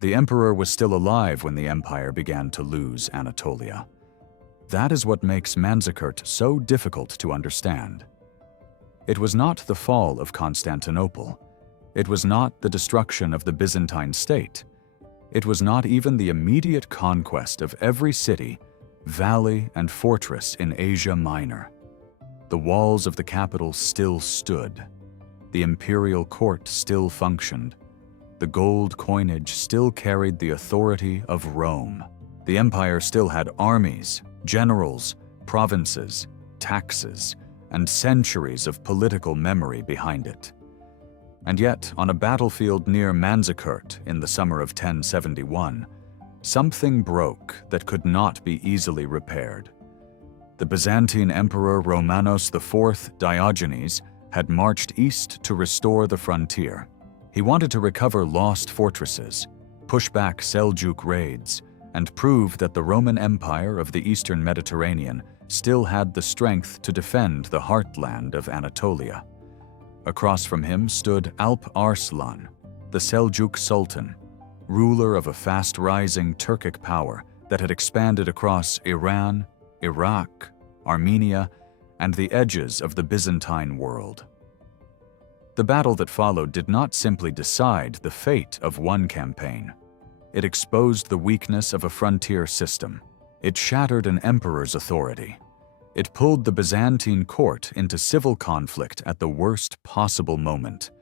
The emperor was still alive when the empire began to lose Anatolia. That is what makes Manzikert so difficult to understand. It was not the fall of Constantinople. It was not the destruction of the Byzantine state. It was not even the immediate conquest of every city, valley, and fortress in Asia Minor. The walls of the capital still stood. The imperial court still functioned. The gold coinage still carried the authority of Rome. The empire still had armies, generals, provinces, taxes, and centuries of political memory behind it. And yet, on a battlefield near Manzikert in the summer of 1071, something broke that could not be easily repaired. The Byzantine Emperor Romanos IV Diogenes had marched east to restore the frontier. He wanted to recover lost fortresses, push back Seljuk raids, and prove that the Roman Empire of the Eastern Mediterranean still had the strength to defend the heartland of Anatolia. Across from him stood Alp Arslan, the Seljuk Sultan, ruler of a fast-rising Turkic power that had expanded across Iran, Iraq, Armenia, and the edges of the Byzantine world. The battle that followed did not simply decide the fate of one campaign. It exposed the weakness of a frontier system. It shattered an emperor's authority. It pulled the Byzantine court into civil conflict at the worst possible moment.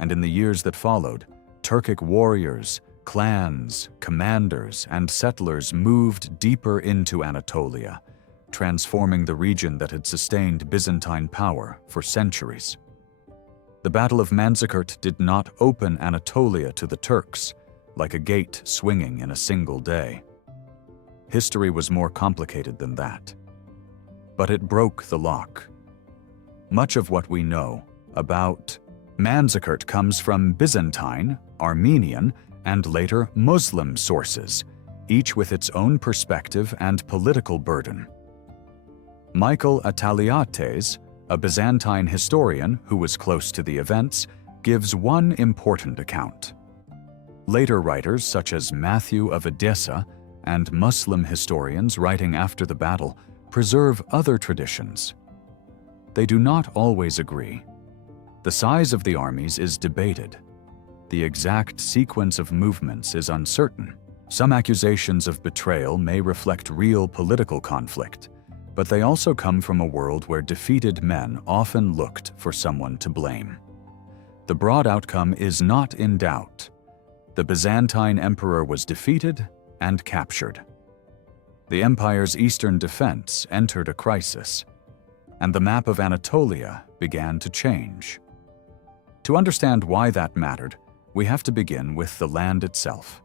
And in the years that followed, Turkic warriors, clans, commanders, and settlers moved deeper into Anatolia, transforming the region that had sustained Byzantine power for centuries. The Battle of Manzikert did not open Anatolia to the Turks, like a gate swinging in a single day. History was more complicated than that. But it broke the lock. Much of what we know about Manzikert comes from Byzantine, Armenian, and later Muslim sources, each with its own perspective and political burden. Michael Attaliates, a Byzantine historian who was close to the events, gives one important account. Later writers such as Matthew of Edessa and Muslim historians writing after the battle preserve other traditions. They do not always agree. The size of the armies is debated. The exact sequence of movements is uncertain. Some accusations of betrayal may reflect real political conflict, but they also come from a world where defeated men often looked for someone to blame. The broad outcome is not in doubt. The Byzantine emperor was defeated and captured. The empire's eastern defense entered a crisis, and the map of Anatolia began to change. To understand why that mattered, we have to begin with the land itself.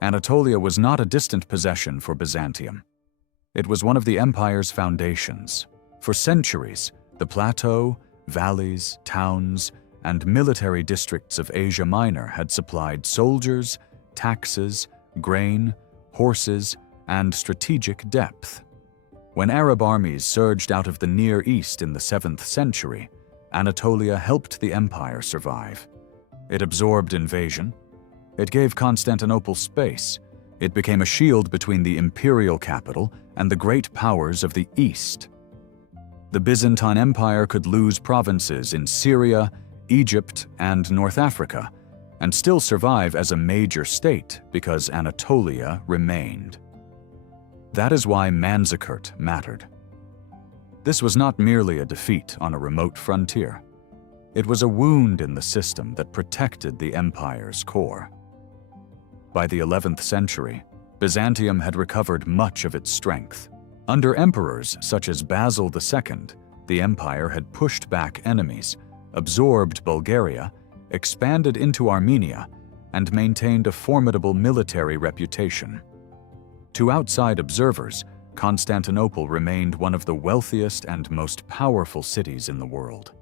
Anatolia was not a distant possession for Byzantium. It was one of the empire's foundations. For centuries, the plateau, valleys, towns, and military districts of Asia Minor had supplied soldiers, taxes, grain, horses, and strategic depth. When Arab armies surged out of the Near East in the 7th century, Anatolia helped the empire survive. It absorbed invasion. It gave Constantinople space. It became a shield between the imperial capital and the great powers of the East. The Byzantine Empire could lose provinces in Syria, Egypt, and North Africa, and still survive as a major state because Anatolia remained. That is why Manzikert mattered. This was not merely a defeat on a remote frontier. It was a wound in the system that protected the empire's core. By the 11th century, Byzantium had recovered much of its strength. Under emperors such as Basil II, the empire had pushed back enemies, absorbed Bulgaria, expanded into Armenia, and maintained a formidable military reputation. To outside observers, Constantinople remained one of the wealthiest and most powerful cities in the world.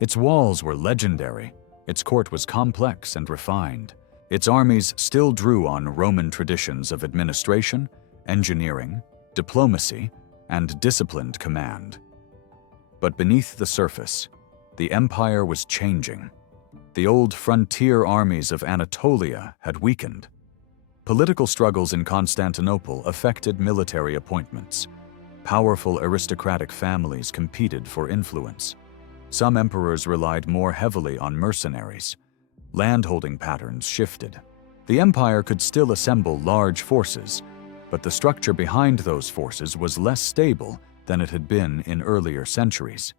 Its walls were legendary, its court was complex and refined. Its armies still drew on Roman traditions of administration, engineering, diplomacy, and disciplined command. But beneath the surface, the empire was changing. The old frontier armies of Anatolia had weakened. Political struggles in Constantinople affected military appointments. Powerful aristocratic families competed for influence. Some emperors relied more heavily on mercenaries. Landholding patterns shifted. The empire could still assemble large forces, but the structure behind those forces was less stable than it had been in earlier centuries.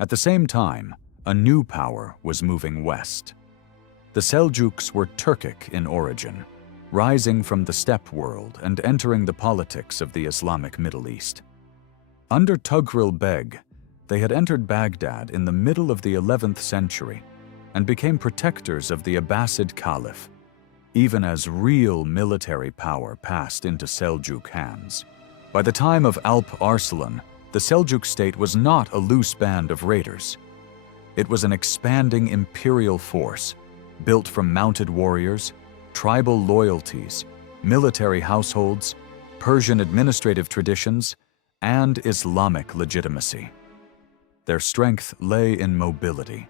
At the same time, a new power was moving west. The Seljuks were Turkic in origin, rising from the steppe world and entering the politics of the Islamic Middle East. Under Tughril Beg, they had entered Baghdad in the middle of the 11th century and became protectors of the Abbasid Caliph, even as real military power passed into Seljuk hands. By the time of Alp Arslan, the Seljuk state was not a loose band of raiders. It was an expanding imperial force, built from mounted warriors, tribal loyalties, military households, Persian administrative traditions, and Islamic legitimacy. Their strength lay in mobility.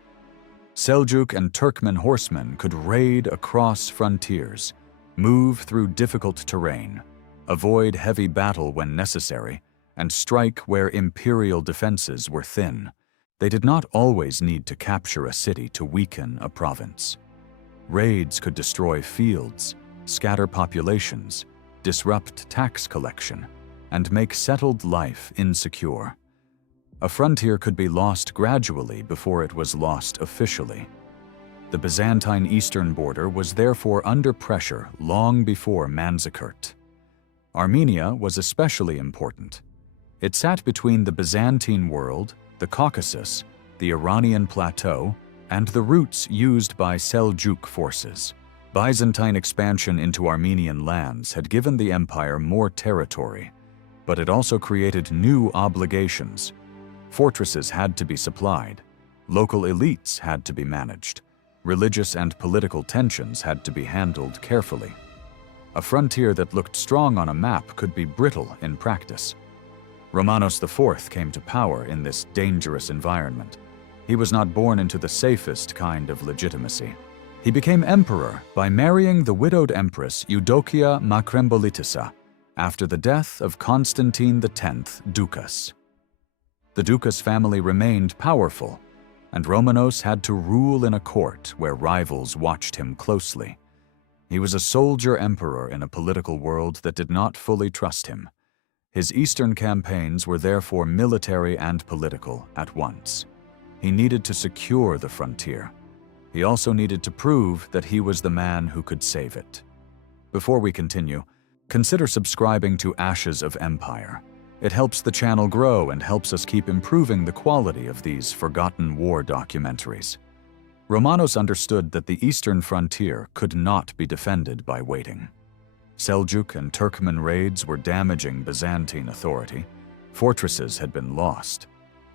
Seljuk and Turkmen horsemen could raid across frontiers, move through difficult terrain, avoid heavy battle when necessary, and strike where imperial defenses were thin. They did not always need to capture a city to weaken a province. Raids could destroy fields, scatter populations, disrupt tax collection, and make settled life insecure. A frontier could be lost gradually before it was lost officially. The Byzantine eastern border was therefore under pressure long before Manzikert. Armenia was especially important. It sat between the Byzantine world, the Caucasus, the Iranian plateau, and the routes used by Seljuk forces. Byzantine expansion into Armenian lands had given the empire more territory, but it also created new obligations. Fortresses had to be supplied, local elites had to be managed, religious and political tensions had to be handled carefully. A frontier that looked strong on a map could be brittle in practice. Romanos IV came to power in this dangerous environment. He was not born into the safest kind of legitimacy. He became emperor by marrying the widowed empress Eudokia Makrembolitissa after the death of Constantine X Ducas. The Ducas family remained powerful, and Romanos had to rule in a court where rivals watched him closely. He was a soldier emperor in a political world that did not fully trust him. His eastern campaigns were therefore military and political at once. He needed to secure the frontier. He also needed to prove that he was the man who could save it. Before we continue, consider subscribing to Ashes of Empire. It helps the channel grow and helps us keep improving the quality of these forgotten war documentaries. Romanos understood that the eastern frontier could not be defended by waiting. Seljuk and Turkmen raids were damaging Byzantine authority. Fortresses had been lost.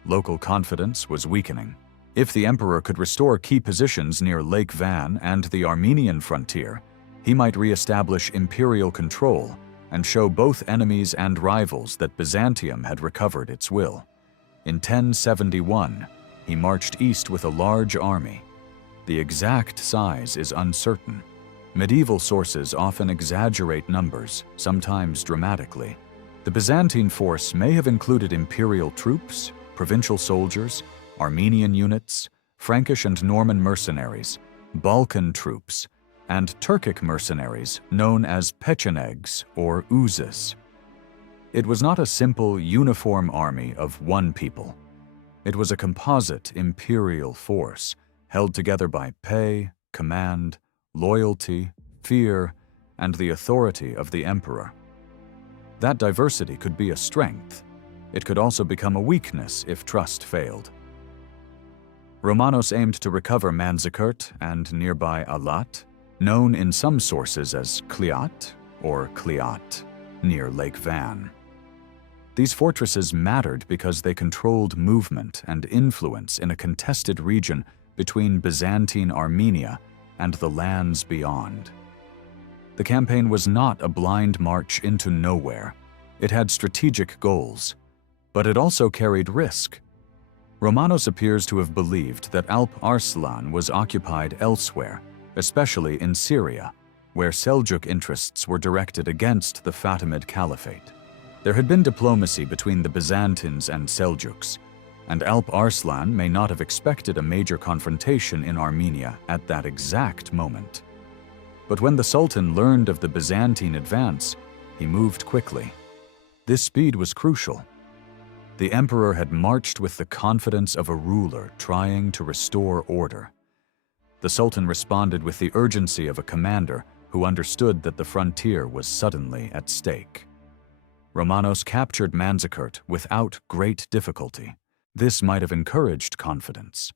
Local confidence was weakening. If the emperor could restore key positions near Lake Van and the Armenian frontier, he might re-establish imperial control and show both enemies and rivals that Byzantium had recovered its will. In 1071, he marched east with a large army. The exact size is uncertain. Medieval sources often exaggerate numbers, sometimes dramatically. The Byzantine force may have included imperial troops, provincial soldiers, Armenian units, Frankish and Norman mercenaries, Balkan troops, and Turkic mercenaries known as pechenegs or uzes. It was not a simple, uniform army of one people. It was a composite imperial force held together by pay, command, loyalty, fear, and the authority of the emperor. That diversity could be a strength. It could also become a weakness if trust failed. Romanos aimed to recover Manzikert and nearby Alat, known in some sources as Kliat or Kliat, near Lake Van. These fortresses mattered because they controlled movement and influence in a contested region between Byzantine Armenia and the lands beyond. The campaign was not a blind march into nowhere. It had strategic goals, but it also carried risk. Romanos appears to have believed that Alp Arslan was occupied elsewhere, especially in Syria, where Seljuk interests were directed against the Fatimid Caliphate. There had been diplomacy between the Byzantines and Seljuks, and Alp Arslan may not have expected a major confrontation in Armenia at that exact moment. But when the Sultan learned of the Byzantine advance, he moved quickly. This speed was crucial. The emperor had marched with the confidence of a ruler trying to restore order. The Sultan responded with the urgency of a commander who understood that the frontier was suddenly at stake. Romanos captured Manzikert without great difficulty. This might have encouraged confidence.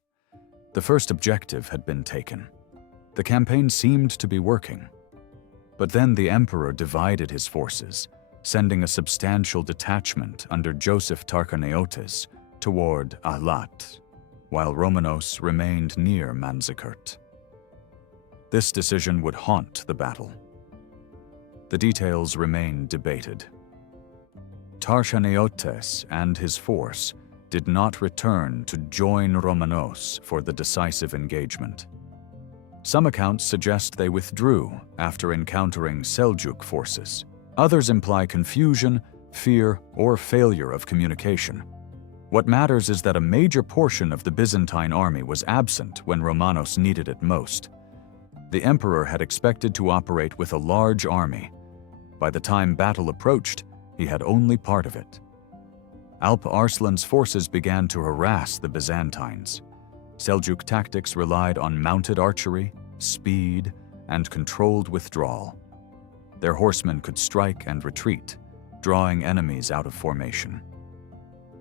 The first objective had been taken. The campaign seemed to be working. But then the emperor divided his forces, sending a substantial detachment under Joseph Tarchaneotes toward Ahlat, while Romanos remained near Manzikert. This decision would haunt the battle. The details remain debated. Tarchaneotes and his force did not return to join Romanos for the decisive engagement. Some accounts suggest they withdrew after encountering Seljuk forces. Others imply confusion, fear, or failure of communication. What matters is that a major portion of the Byzantine army was absent when Romanos needed it most. The emperor had expected to operate with a large army. By the time battle approached, he had only part of it. Alp Arslan's forces began to harass the Byzantines. Seljuk tactics relied on mounted archery, speed, and controlled withdrawal. Their horsemen could strike and retreat, drawing enemies out of formation.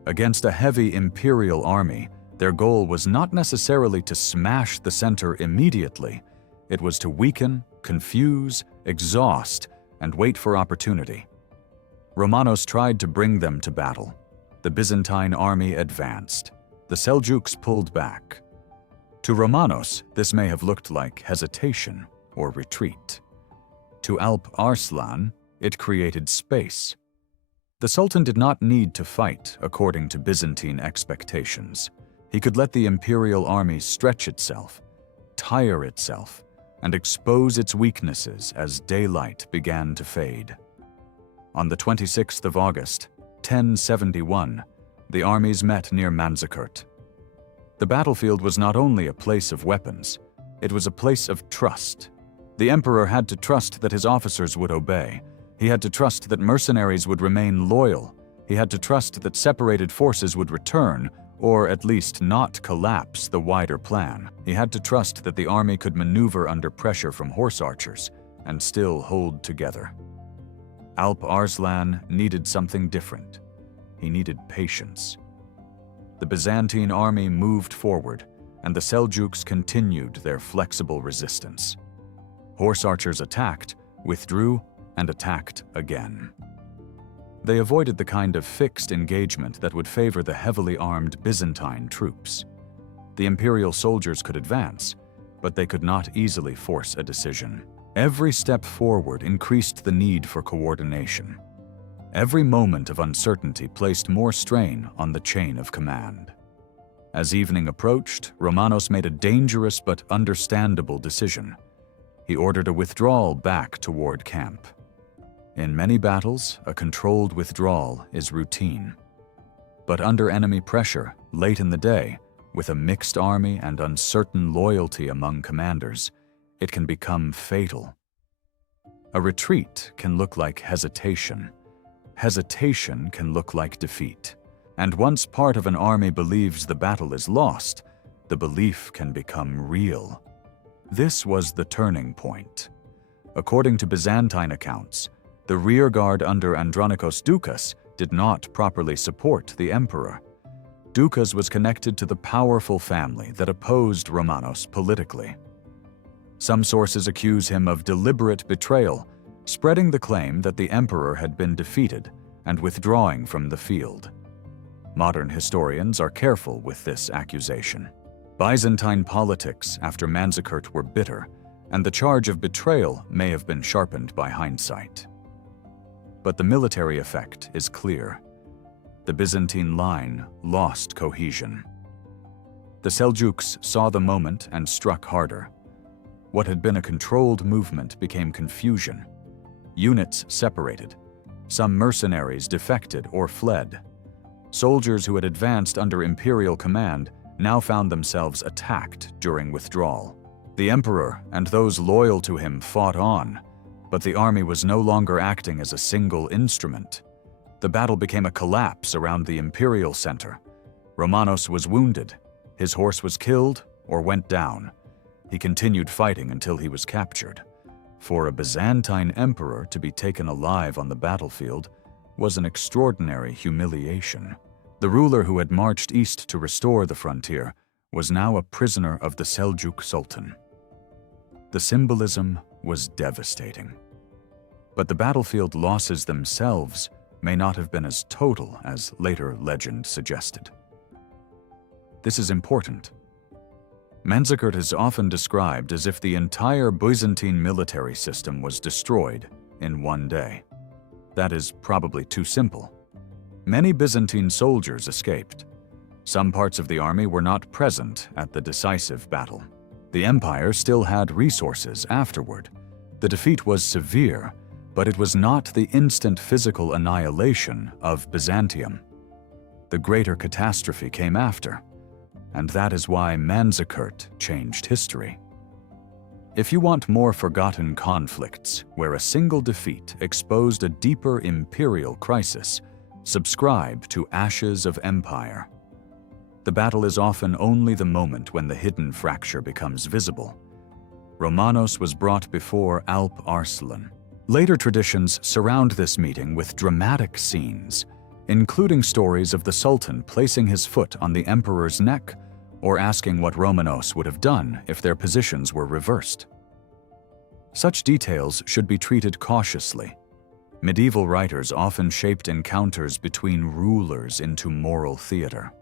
Against a heavy imperial army, their goal was not necessarily to smash the center immediately. It was to weaken, confuse, exhaust, and wait for opportunity. Romanos tried to bring them to battle. The Byzantine army advanced. The Seljuks pulled back. To Romanos, this may have looked like hesitation or retreat. To Alp Arslan, it created space. The Sultan did not need to fight according to Byzantine expectations. He could let the imperial army stretch itself, tire itself, and expose its weaknesses as daylight began to fade. On the 26th of August, 1071, the armies met near Manzikert. The battlefield was not only a place of weapons, it was a place of trust. The emperor had to trust that his officers would obey. He had to trust that mercenaries would remain loyal. He had to trust that separated forces would return, or at least not collapse the wider plan. He had to trust that the army could maneuver under pressure from horse archers and still hold together. Alp Arslan needed something different. He needed patience. The Byzantine army moved forward, and the Seljuks continued their flexible resistance. Horse archers attacked, withdrew, and attacked again. They avoided the kind of fixed engagement that would favor the heavily armed Byzantine troops. The imperial soldiers could advance, but they could not easily force a decision. Every step forward increased the need for coordination. Every moment of uncertainty placed more strain on the chain of command. As evening approached, Romanos made a dangerous but understandable decision. He ordered a withdrawal back toward camp. In many battles, a controlled withdrawal is routine. But under enemy pressure, late in the day, with a mixed army and uncertain loyalty among commanders, it can become fatal. A retreat can look like hesitation. Hesitation can look like defeat. And once part of an army believes the battle is lost, the belief can become real. This was the turning point. According to Byzantine accounts, the rearguard under Andronikos Doukas did not properly support the emperor. Doukas was connected to the powerful family that opposed Romanos politically. Some sources accuse him of deliberate betrayal, spreading the claim that the emperor had been defeated and withdrawing from the field. Modern historians are careful with this accusation. Byzantine politics after Manzikert were bitter, and the charge of betrayal may have been sharpened by hindsight. But the military effect is clear. The Byzantine line lost cohesion. The Seljuks saw the moment and struck harder. What had been a controlled movement became confusion. Units separated. Some mercenaries defected or fled. Soldiers who had advanced under imperial command now found themselves attacked during withdrawal. The emperor and those loyal to him fought on, but the army was no longer acting as a single instrument. The battle became a collapse around the imperial center. Romanos was wounded. His horse was killed or went down. He continued fighting until he was captured. For a Byzantine emperor to be taken alive on the battlefield was an extraordinary humiliation. The ruler who had marched east to restore the frontier was now a prisoner of the Seljuk Sultan. The symbolism was devastating. But the battlefield losses themselves may not have been as total as later legend suggested. This is important. Manzikert is often described as if the entire Byzantine military system was destroyed in one day. That is probably too simple. Many Byzantine soldiers escaped. Some parts of the army were not present at the decisive battle. The empire still had resources afterward. The defeat was severe, but it was not the instant physical annihilation of Byzantium. The greater catastrophe came after, and that is why Manzikert changed history. If you want more forgotten conflicts where a single defeat exposed a deeper imperial crisis, subscribe to Ashes of Empire. The battle is often only the moment when the hidden fracture becomes visible. Romanos was brought before Alp Arslan. Later traditions surround this meeting with dramatic scenes, including stories of the Sultan placing his foot on the emperor's neck or asking what Romanos would have done if their positions were reversed. Such details should be treated cautiously. Medieval writers often shaped encounters between rulers into moral theater.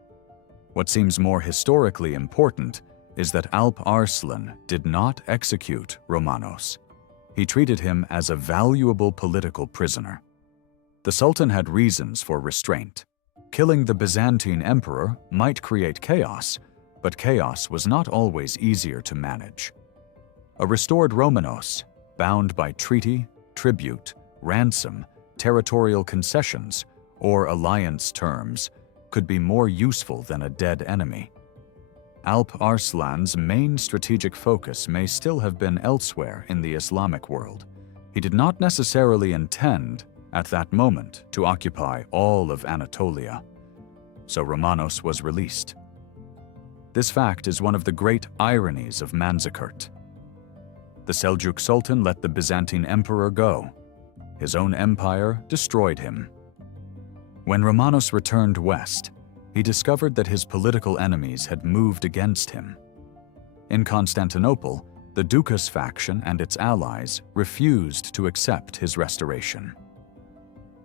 What seems more historically important is that Alp Arslan did not execute Romanos. He treated him as a valuable political prisoner. The Sultan had reasons for restraint. Killing the Byzantine emperor might create chaos, but chaos was not always easier to manage. A restored Romanos, bound by treaty, tribute, ransom, territorial concessions, or alliance terms, could be more useful than a dead enemy. Alp Arslan's main strategic focus may still have been elsewhere in the Islamic world. He did not necessarily intend, at that moment, to occupy all of Anatolia. So Romanos was released. This fact is one of the great ironies of Manzikert. The Seljuk Sultan let the Byzantine emperor go. His own empire destroyed him. When Romanos returned west, he discovered that his political enemies had moved against him. In Constantinople, the Dukas faction and its allies refused to accept his restoration.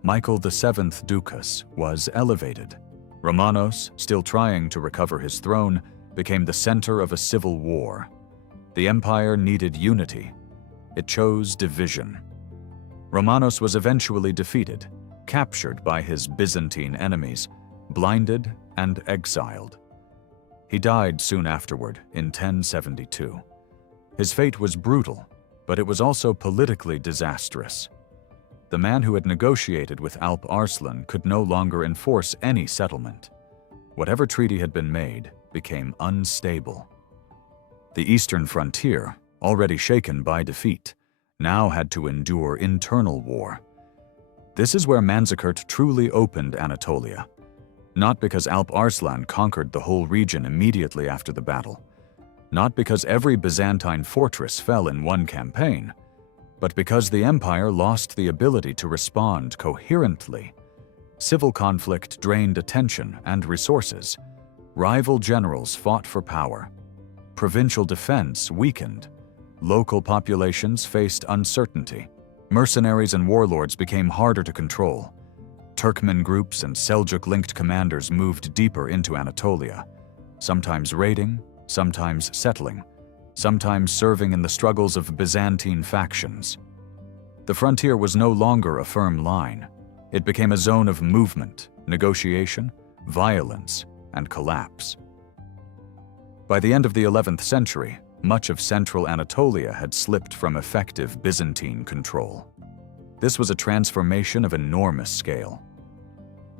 Michael VII Dukas was elevated. Romanos, still trying to recover his throne, became the center of a civil war. The empire needed unity. It chose division. Romanos was eventually defeated, captured by his Byzantine enemies, blinded and exiled. He died soon afterward in 1072. His fate was brutal, but it was also politically disastrous. The man who had negotiated with Alp Arslan could no longer enforce any settlement. Whatever treaty had been made became unstable. The eastern frontier, already shaken by defeat, now had to endure internal war. This is where Manzikert truly opened Anatolia. Not because Alp Arslan conquered the whole region immediately after the battle, not because every Byzantine fortress fell in one campaign, but because the empire lost the ability to respond coherently. Civil conflict drained attention and resources. Rival generals fought for power. Provincial defense weakened. Local populations faced uncertainty. Mercenaries and warlords became harder to control. Turkmen groups and Seljuk-linked commanders moved deeper into Anatolia, sometimes raiding, sometimes settling, sometimes serving in the struggles of Byzantine factions. The frontier was no longer a firm line. It became a zone of movement, negotiation, violence, and collapse. By the end of the 11th century, much of central Anatolia had slipped from effective Byzantine control. This was a transformation of enormous scale.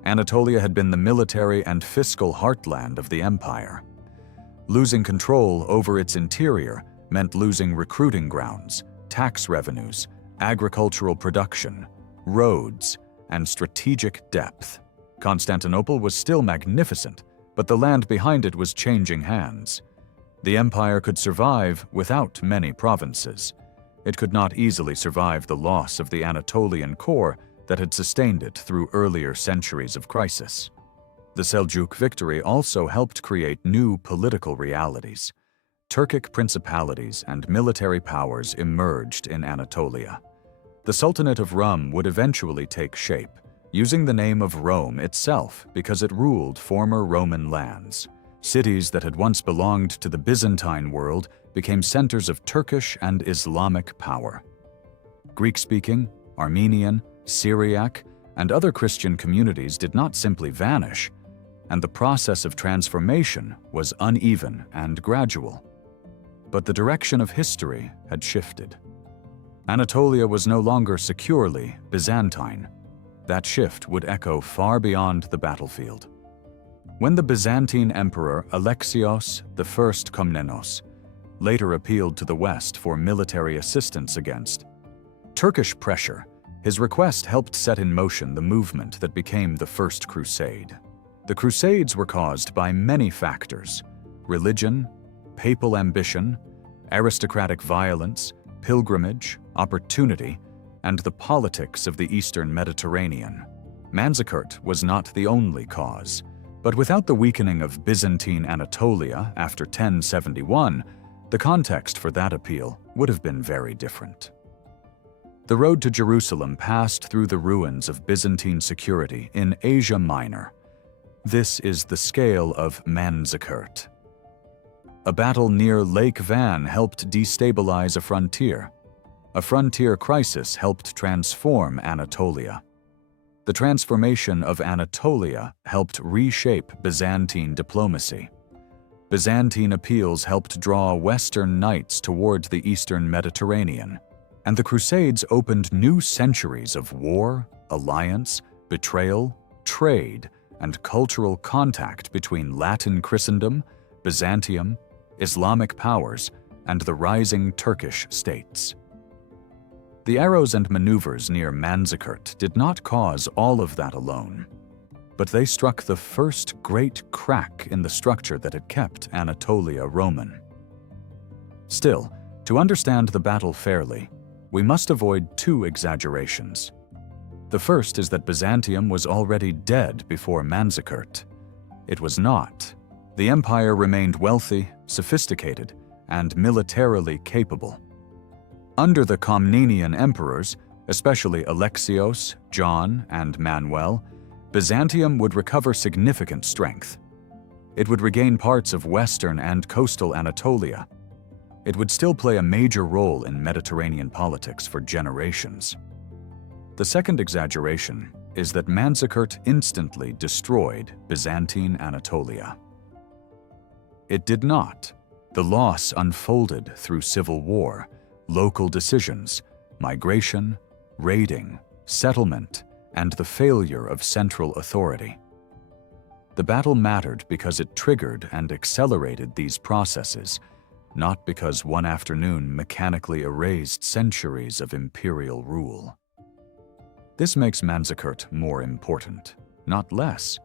Anatolia had been the military and fiscal heartland of the empire. Losing control over its interior meant losing recruiting grounds, tax revenues, agricultural production, roads, and strategic depth. Constantinople was still magnificent, but the land behind it was changing hands. The empire could survive without many provinces. It could not easily survive the loss of the Anatolian core that had sustained it through earlier centuries of crisis. The Seljuk victory also helped create new political realities. Turkic principalities and military powers emerged in Anatolia. The Sultanate of Rum would eventually take shape, using the name of Rome itself because it ruled former Roman lands. Cities that had once belonged to the Byzantine world became centers of Turkish and Islamic power. Greek-speaking, Armenian, Syriac, and other Christian communities did not simply vanish, and the process of transformation was uneven and gradual. But the direction of history had shifted. Anatolia was no longer securely Byzantine. That shift would echo far beyond the battlefield. When the Byzantine Emperor Alexios I Komnenos later appealed to the West for military assistance against Turkish pressure, his request helped set in motion the movement that became the First Crusade. The Crusades were caused by many factors: religion, papal ambition, aristocratic violence, pilgrimage, opportunity, and the politics of the Eastern Mediterranean. Manzikert was not the only cause, but without the weakening of Byzantine Anatolia after 1071, the context for that appeal would have been very different. The road to Jerusalem passed through the ruins of Byzantine security in Asia Minor. This is the scale of Manzikert. A battle near Lake Van helped destabilize a frontier. A frontier crisis helped transform Anatolia. The transformation of Anatolia helped reshape Byzantine diplomacy. Byzantine appeals helped draw Western knights toward the Eastern Mediterranean, and the Crusades opened new centuries of war, alliance, betrayal, trade, and cultural contact between Latin Christendom, Byzantium, Islamic powers, and the rising Turkish states. The arrows and maneuvers near Manzikert did not cause all of that alone, but they struck the first great crack in the structure that had kept Anatolia Roman. Still, to understand the battle fairly, we must avoid two exaggerations. The first is that Byzantium was already dead before Manzikert. It was not. The empire remained wealthy, sophisticated, and militarily capable. Under the Komnenian emperors, especially Alexios, John, and Manuel, Byzantium would recover significant strength. It would regain parts of western and coastal Anatolia. It would still play a major role in Mediterranean politics for generations. The second exaggeration is that Manzikert instantly destroyed Byzantine Anatolia. It did not. The loss unfolded through civil war, local decisions, migration, raiding, settlement, and the failure of central authority. The battle mattered because it triggered and accelerated these processes, not because one afternoon mechanically erased centuries of imperial rule. This makes Manzikert more important, not less.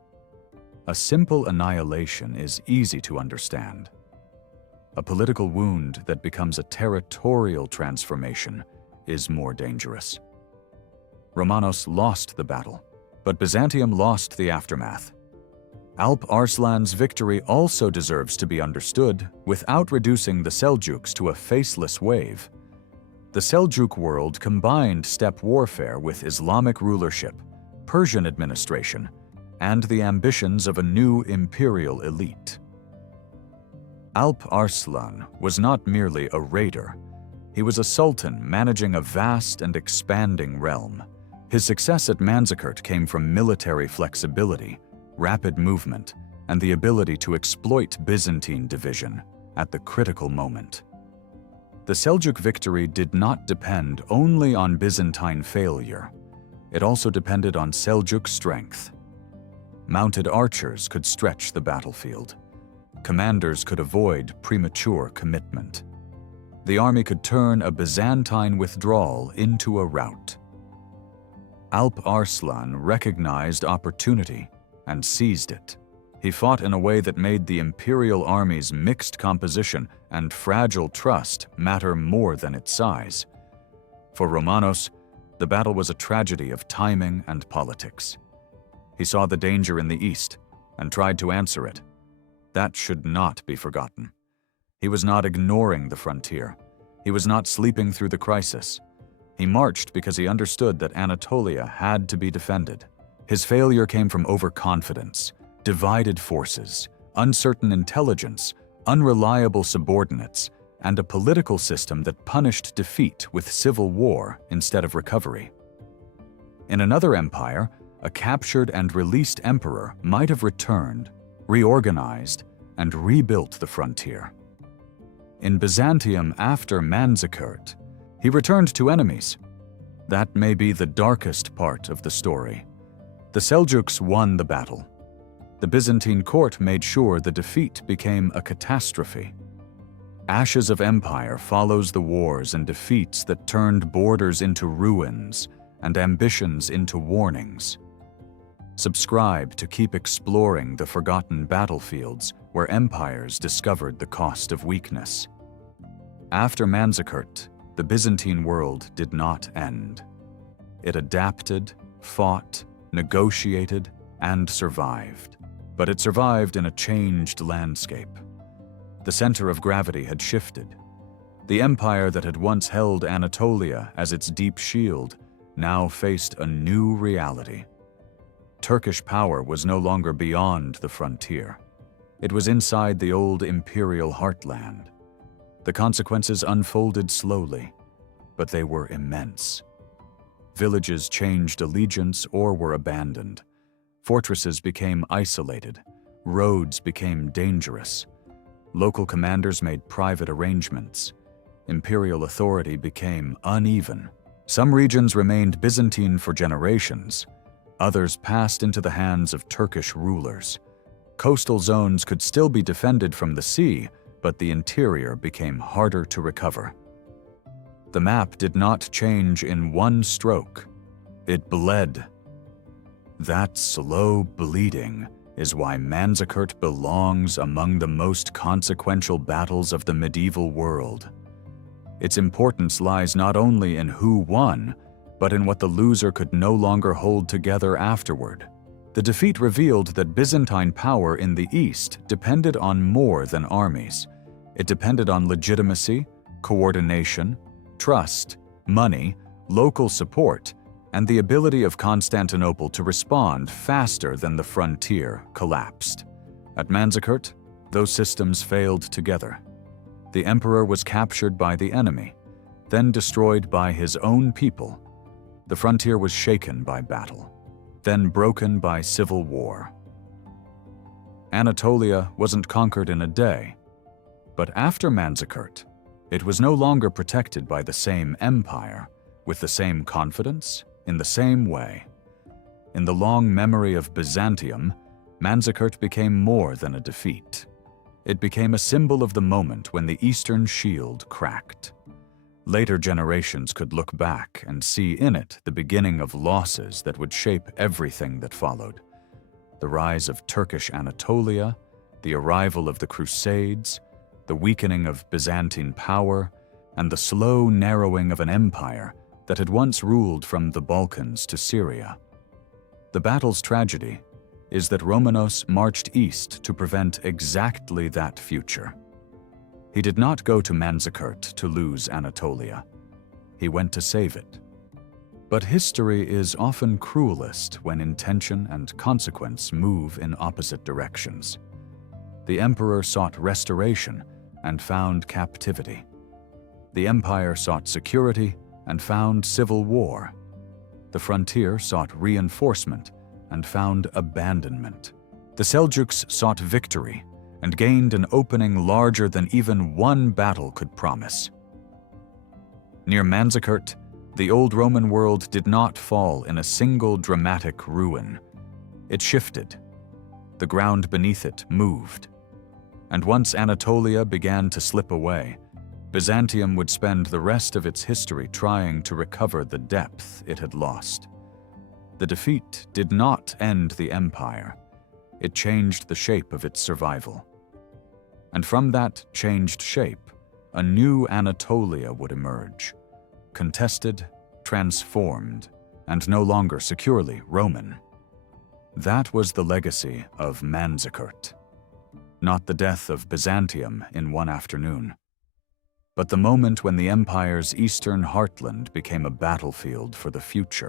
A simple annihilation is easy to understand. A political wound that becomes a territorial transformation is more dangerous. Romanos lost the battle, but Byzantium lost the aftermath. Alp Arslan's victory also deserves to be understood without reducing the Seljuks to a faceless wave. The Seljuk world combined steppe warfare with Islamic rulership, Persian administration, and the ambitions of a new imperial elite. Alp Arslan was not merely a raider. He was a sultan managing a vast and expanding realm. His success at Manzikert came from military flexibility, rapid movement, and the ability to exploit Byzantine division. at the critical moment. The Seljuk victory did not depend only on Byzantine failure. It also depended on Seljuk strength. Mounted archers could stretch the battlefield. Commanders could avoid premature commitment. The army could turn a Byzantine withdrawal into a rout. Alp Arslan recognized opportunity and seized it. He fought in a way that made the imperial army's mixed composition and fragile trust matter more than its size. For Romanos, the battle was a tragedy of timing and politics. He saw the danger in the east and tried to answer it. That should not be forgotten. He was not ignoring the frontier. He was not sleeping through the crisis. He marched because he understood that Anatolia had to be defended. His failure came from overconfidence, divided forces, uncertain intelligence, unreliable subordinates, and a political system that punished defeat with civil war instead of recovery. In another empire, a captured and released emperor might have returned, reorganized, and rebuilt the frontier. In Byzantium after Manzikert, he returned to enemies. That may be the darkest part of the story. The Seljuks won the battle. The Byzantine court made sure the defeat became a catastrophe. Ashes of empire follows the wars and defeats that turned borders into ruins and ambitions into warnings. Subscribe to keep exploring the forgotten battlefields where empires discovered the cost of weakness. After Manzikert, the Byzantine world did not end. It adapted, fought, negotiated, and survived. But it survived in a changed landscape. The center of gravity had shifted. The empire that had once held Anatolia as its deep shield now faced a new reality. Turkish power was no longer beyond the frontier. It was inside the old imperial heartland. The consequences unfolded slowly, but they were immense. Villages changed allegiance or were abandoned. Fortresses became isolated. Roads became dangerous. Local commanders made private arrangements. Imperial authority became uneven. Some regions remained Byzantine for generations. Others passed into the hands of Turkish rulers. Coastal zones could still be defended from the sea, but the interior became harder to recover. The map did not change in one stroke. It bled. That slow bleeding is why Manzikert belongs among the most consequential battles of the medieval world. Its importance lies not only in who won, but in what the loser could no longer hold together afterward. The defeat revealed that Byzantine power in the East depended on more than armies. It depended on legitimacy, coordination, trust, money, local support, and the ability of Constantinople to respond faster than the frontier collapsed. At Manzikert, those systems failed together. The emperor was captured by the enemy, then destroyed by his own people. The frontier was shaken by battle, then broken by civil war. Anatolia wasn't conquered in a day, but after Manzikert, it was no longer protected by the same empire, with the same confidence, in the same way. In the long memory of Byzantium, Manzikert became more than a defeat. It became a symbol of the moment when the Eastern shield cracked. Later generations could look back and see in it the beginning of losses that would shape everything that followed. The rise of Turkish Anatolia, the arrival of the Crusades, the weakening of Byzantine power, and the slow narrowing of an empire that had once ruled from the Balkans to Syria. The battle's tragedy is that Romanos marched east to prevent exactly that future. He did not go to Manzikert to lose Anatolia. He went to save it. But history is often cruelest when intention and consequence move in opposite directions. The emperor sought restoration and found captivity. The empire sought security and found civil war. The frontier sought reinforcement and found abandonment. The Seljuks sought victory and gained an opening larger than even one battle could promise. Near Manzikert, the old Roman world did not fall in a single dramatic ruin. It shifted. The ground beneath it moved. And once Anatolia began to slip away, Byzantium would spend the rest of its history trying to recover the depth it had lost. The defeat did not end the empire. It changed the shape of its survival. And from that changed shape, a new Anatolia would emerge, contested, transformed, and no longer securely Roman. That was the legacy of Manzikert. Not the death of Byzantium in one afternoon, but the moment when the empire's eastern heartland became a battlefield for the future.